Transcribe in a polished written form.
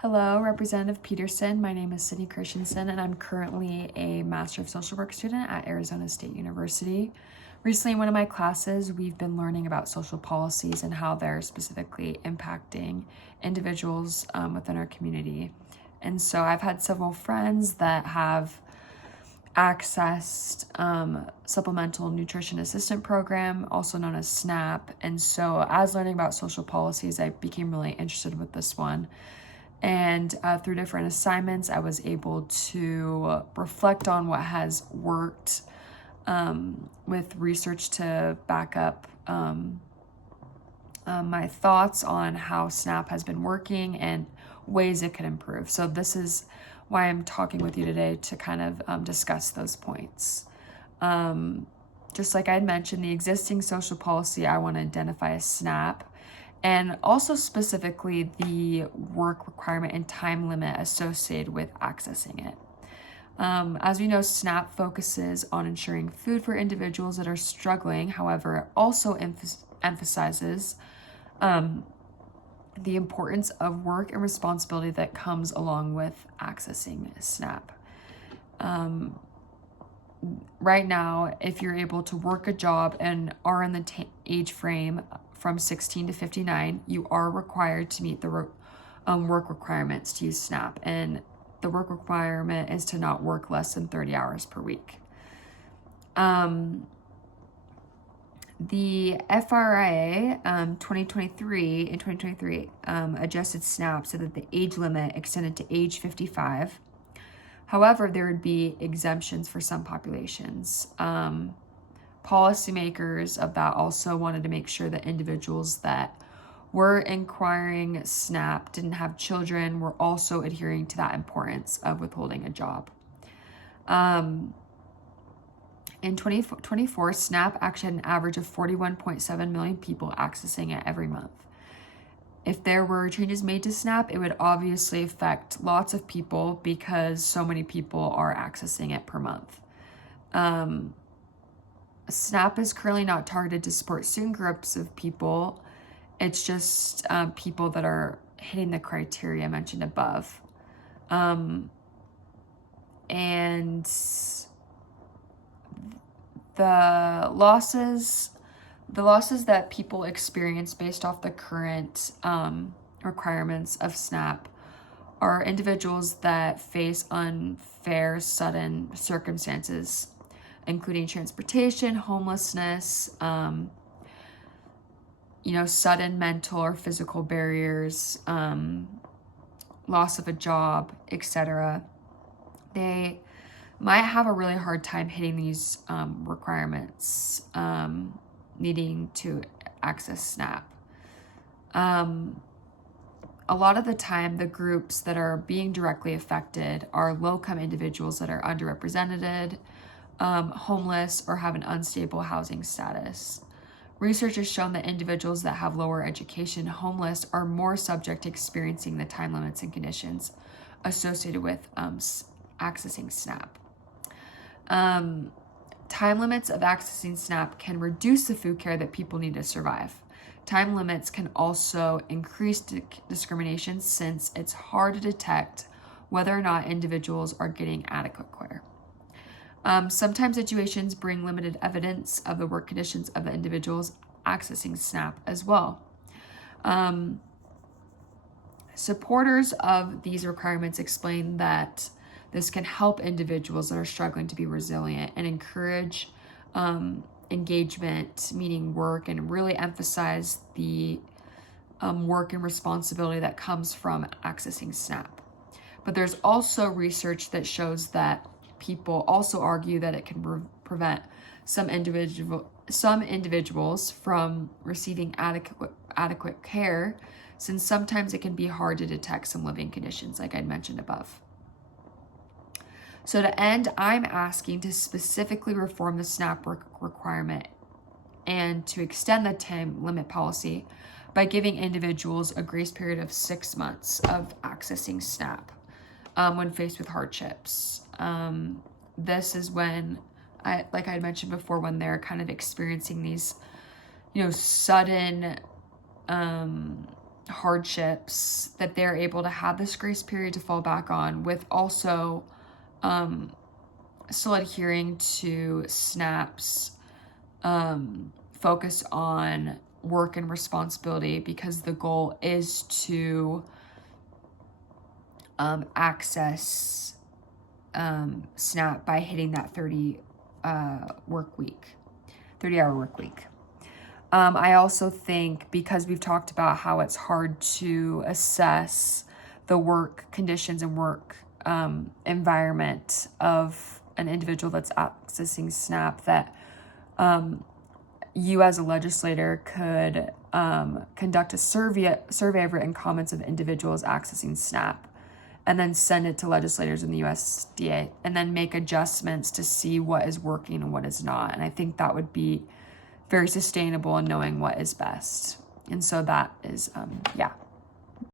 Hello, Representative Peterson. My name is Sydney Christensen, and I'm currently a Master of Social Work student at Arizona State University. Recently, in one of my classes, we've been learning about social policies and how they're specifically impacting individuals within our community. And so I've had several friends that have accessed Supplemental Nutrition Assistant Program, also known as SNAP. And so as learning about social policies, I became really interested with this one. And through different assignments, I was able to reflect on what has worked with research to back up my thoughts on how SNAP has been working and ways it could improve. So this is why I'm talking with you today, to kind of discuss those points. Just like I had mentioned, the existing social policy I want to identify as SNAP, and also specifically the work requirement and time limit associated with accessing it. As we know, SNAP focuses on ensuring food for individuals that are struggling. However, it also emphasizes the importance of work and responsibility that comes along with accessing SNAP. Right now, if you're able to work a job and are in the age frame from 16 to 59, you are required to meet the work requirements to use SNAP. And the work requirement is to not work less than 30 hours per week. The FRIA 2023 adjusted SNAP so that the age limit extended to age 55. However, there would be exemptions for some populations. Policymakers of that also wanted to make sure that individuals that were inquiring SNAP, didn't have children, were also adhering to that importance of withholding a job. In 2024, SNAP actually had an average of 41.7 million people accessing it every month. If there were changes made to SNAP, it would obviously affect lots of people because so many people are accessing it per month. SNAP is currently not targeted to support certain groups of people. It's just people that are hitting the criteria mentioned above. And the losses that people experience based off the current requirements of SNAP are individuals that face unfair, sudden circumstances, including transportation, homelessness, sudden mental or physical barriers, loss of a job, etc. They might have a really hard time hitting these requirements, needing to access SNAP. A lot of the time, the groups that are being directly affected are low-income individuals that are underrepresented, homeless, or have an unstable housing status. Research has shown that individuals that have lower education, homeless, are more subject to experiencing the time limits and conditions associated with accessing SNAP. Time limits of accessing SNAP can reduce the food care that people need to survive. Time limits can also increase discrimination since it's hard to detect whether or not individuals are getting adequate care. Sometimes situations bring limited evidence of the work conditions of the individuals accessing SNAP as well. Supporters of these requirements explain that this can help individuals that are struggling to be resilient and encourage engagement, meaning work, and really emphasize the work and responsibility that comes from accessing SNAP. But there's also research that shows that people also argue that it can prevent some individuals from receiving adequate care, since sometimes it can be hard to detect some living conditions, like I mentioned above. So to end, I'm asking to specifically reform the SNAP requirement and to extend the time limit policy by giving individuals a grace period of 6 months of accessing SNAP when faced with hardships. This is when, like I had mentioned before, when they're kind of experiencing these, sudden hardships, that they're able to have this grace period to fall back on, with also still adhering to SNAP's focus on work and responsibility, because the goal is to access SNAP by hitting that 30-hour work week. I also think, because we've talked about how it's hard to assess the work conditions and work environment of an individual that's accessing SNAP, that you as a legislator could conduct a survey of written comments of individuals accessing SNAP, and then send it to legislators in the USDA, and then make adjustments to see what is working and what is not. And I think that would be very sustainable in knowing what is best. And so that is, yeah.